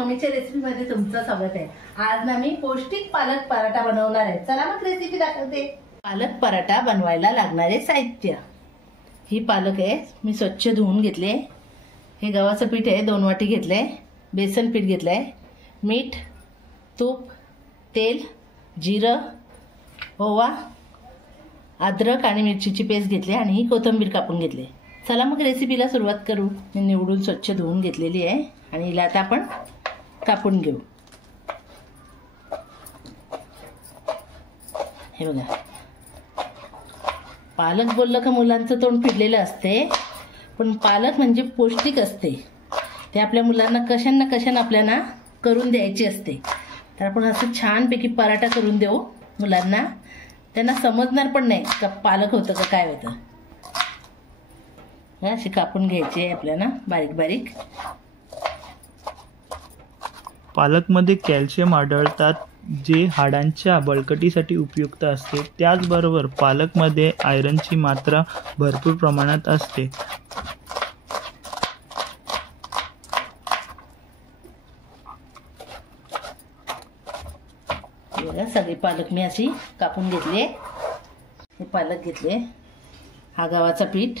मम्मीच्या रेसिपीमध्ये तुमचं स्वागत आहे। आज ना मी पौष्टिक पालक पराठा बनवणार आहे। चला मग रेसिपी दाखवते। पालक पराठा बनवायला लागणारे साहित्य, ही पालक आहे, मी स्वच्छ धुवून घेतले। हे गव्हाचं पीठ आहे, 2 वाटी घेतले। बेसन पीठ घेतलंय, मीठ, तूप, तेल, जिरं, ओवा, अद्रक आणि मिरचीची पेस्ट घेतली आणि ही कोथिंबीर कापून घेतली। चला मग रेसिपीला सुरुवात करू। मी निवडून स्वच्छ धुवून घेतलेली आहे आणि हिला आता आपण कापून घेऊ। हे बघा, पालक बोललं का मुलांचं तोंड फिरलेलं असते, पण पालक म्हणजे पौष्टिक असते। ते आपल्या मुलांना कशानं आपल्याला करून द्यायची असते। तर आपण असं छानपैकी पराठा करून देऊ मुलांना, त्यांना समजणार पण नाही का पालक होतं का काय होतं। अशी कापून घ्यायची आहे आपल्याला बारीक बारीक। पालकमध्ये कॅल्शियम आढळतात, जे हाडांच्या बळकटीसाठी उपयुक्त असते। त्याचबरोबर पालकमध्ये आयरनची मात्रा भरपूर प्रमाणात असते। सगळे पालक मी अशी कापून घेतले। हे पालक घेतले, हा गव्हाचा पीठ,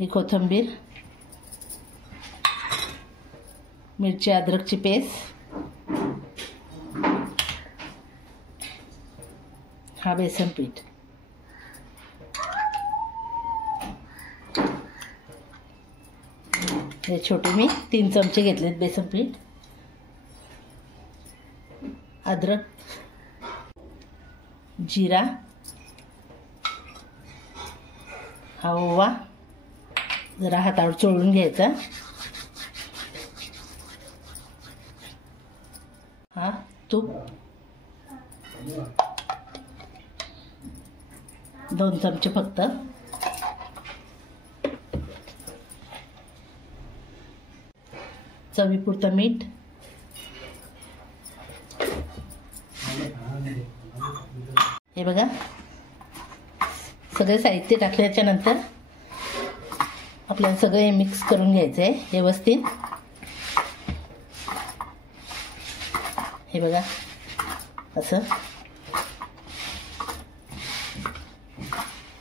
ही कोथिंबीर, मिरची अद्रकची पेस्ट, हा बेसन पीठ, हे छोटे मी 3 चमचे घेतलेत बेसन पीठ, अद्रक, जिरा, हा ओवा जरा हातावर चोळून घ्यायचा, हा तूप 2 चमचे फक्त, चवीपुरतं मीठ, हे बघा सगळे साहित्य टाकल्याच्या नंतर आपल्याला सगळे मिक्स करून घ्यायचं आहे व्यवस्थित। हे बघा असं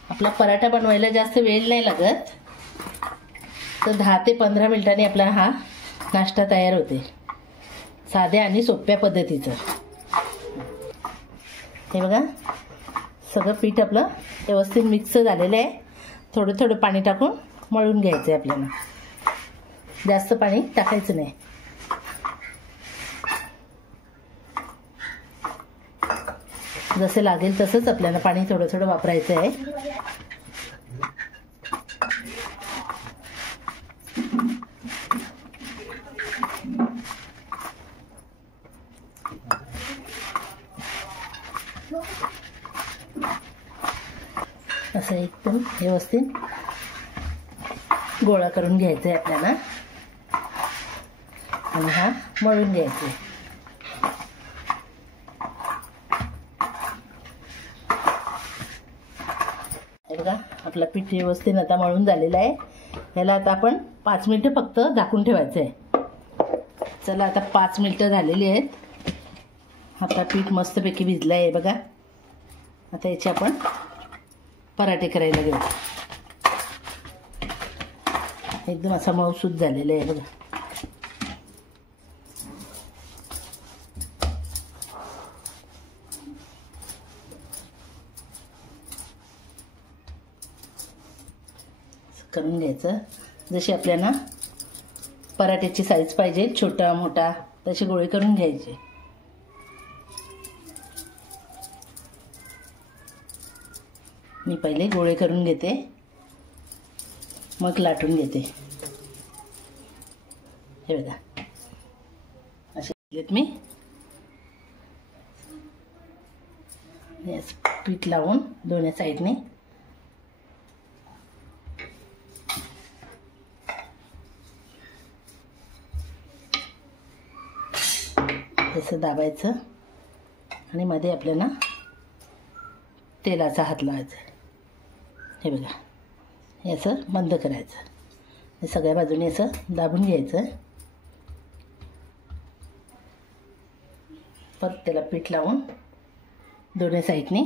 आपला पराठा बनवायला जास्त वेळ नाही लागत, तर 10 ते 15 मिनिटांनी आपला हा नाश्ता तयार होते, साध्या आणि सोप्या पद्धतीचं। हे बघा सगळं पीठ आपलं व्यवस्थित मिक्स झालेलं आहे। थोडं पाणी टाकून मळून घ्यायचं आहे आपल्याला, जास्त पाणी टाकायचं नाही। जसे लागेल तसंच आपल्याला पाणी थोडं वापरायचं आहे। असं एकदम व्यवस्थित गोळा करून घ्यायचा आहे आपल्याला आणि हा मळून घ्यायचा आहे। हे बघा आपला पीठ व्यवस्थित आता मळून झालेला आहे। ह्याला आता आपण 5 मिनिटं फक्त झाकून ठेवायचं आहे। चला आता 5 मिनिटं झालेली आहेत, आपला पीठ मस्तपैकी भिजला आहे बघा। आता याचे आपण पराठे करायला घेऊ। एकदम असा मऊसूत झालेला आहे बघा। करून घ्यायचं, जशी आपल्याला पराठ्याची साईज पाहिजे, छोटा मोठा तसे गोळे करून घ्यायचे। मी पहिले गोळे करून घेते, मग लाटून घेते। हे बघा असे घेतलेत मी। पीठ लावून दोन्ही साईडने असं दाबायचं आणि मध्ये आपल्याला तेलाचा हात लावायचा। हे बघा, हे असं बंद करायचं, हे सगळ्या बाजूने असं दाबून घ्यायचं. परत त्याला पीठ लावून दोन्ही साईडने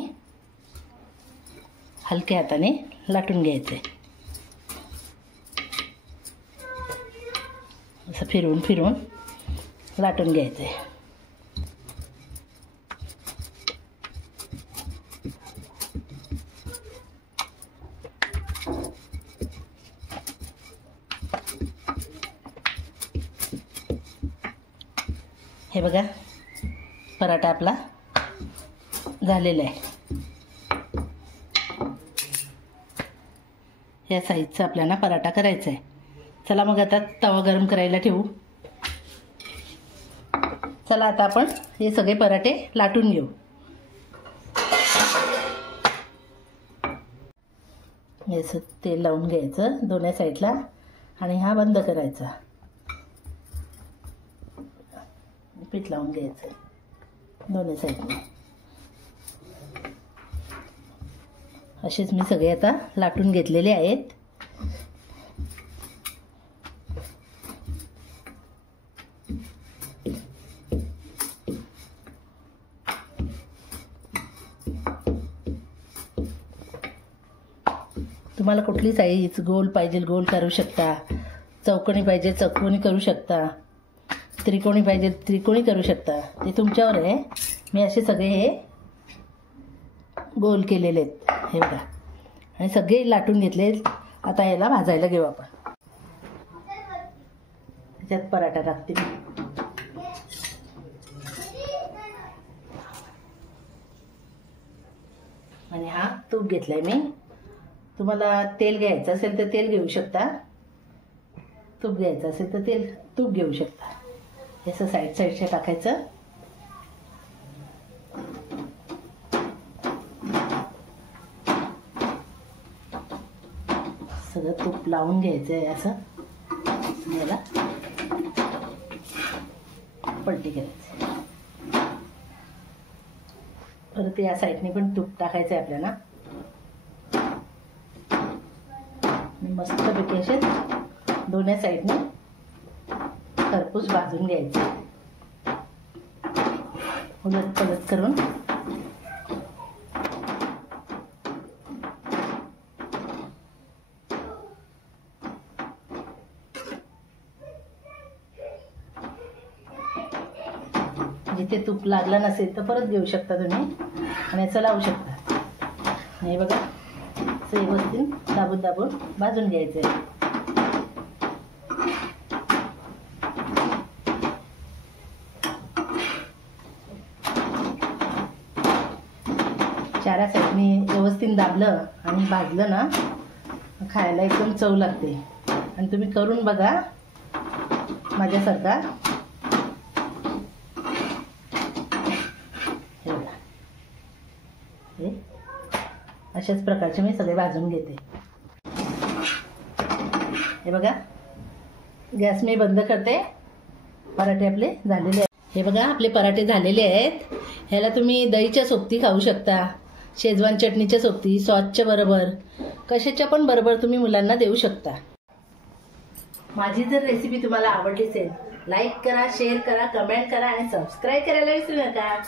हलक्या हाताने लाटून घ्यायचं. असं फिरवून फिरवून लाटून घ्यायचं. हे बघा, पराठा आपला झालेला आहे. या साईजचा आपल्याला पराठा करायचा आहे. चला मग आता तवा गरम करायला ठेवू. चला आता आपण हे सगळे पराठे लाटून घेऊ. हे असं तेल लावून घ्यायचं दोन्ही साईडला आणि हा बंद करायचा. पीठ लावून घ्यायचं दोन्ही साईडने. असेच मी सगळे आता लाटून घेतलेले आहेत. तुम्हाला कुठली साईज गोल पाहिजे गोल करू शकता, चौकोनी पाहिजे चौकोनी करू शकता, त्रिकोणी पाहिजे त्रिकोणी करू शकता, ते तुमच्यावर आहे. मी असे सगळे हे गोल केलेले आहेत. हे बघा, आणि सगळे लाटून घेतले. आता याला भाजायला घेऊ आपण. त्याच्यात पराठा टाकते मी. आणि हा तूप घेतलाय मी. तुम्हाला तेल घ्यायचं असेल तर तेल घेऊ शकता, तूप घ्यायचं असेल तर तूप घेऊ शकता. असं साईडच्या टाकायचं. सगळं तूप लावून घ्यायचं आहे. असं याला पलटी करायची. परत या साईडने पण तूप टाकायचं आहे आपल्याला. मस्तपैकी असे दोन्ही साईडने खरपूस भाजून घ्यायचे. उलट पलट करून जिथे तूप लागला नसेल तर परत घेऊ शकता तुम्ही आणि याचं लावू शकता. हे बघा, व्यवस्थित दाबून दाबून भाजून घ्यायचं आहे. चारा साईडने व्यवस्थित दाबलं आणि भाजलं ना, खायला एकदम चव लागते. आणि तुम्ही करून बघा माझ्यासारखा. हे अशाच प्रकारचे मी सगळे भाजून घेते. हे बघा, गॅस मी बंद करते. पराठे आपले झालेले आहेत. हे बघा, आपले पराठे झालेले आहेत. ह्याला तुम्ही दहीच्या सोबती खाऊ शकता, शेजवान चटणीच्या सोबती, सॉसच्या बरोबर, कशाच्या पण बरोबर तुम्ही मुलांना देऊ शकता. माझी जर रेसिपी तुम्हाला आवडली असेल, लाईक करा, शेअर करा, कमेंट करा आणि सबस्क्राईब करायला विसरू नका.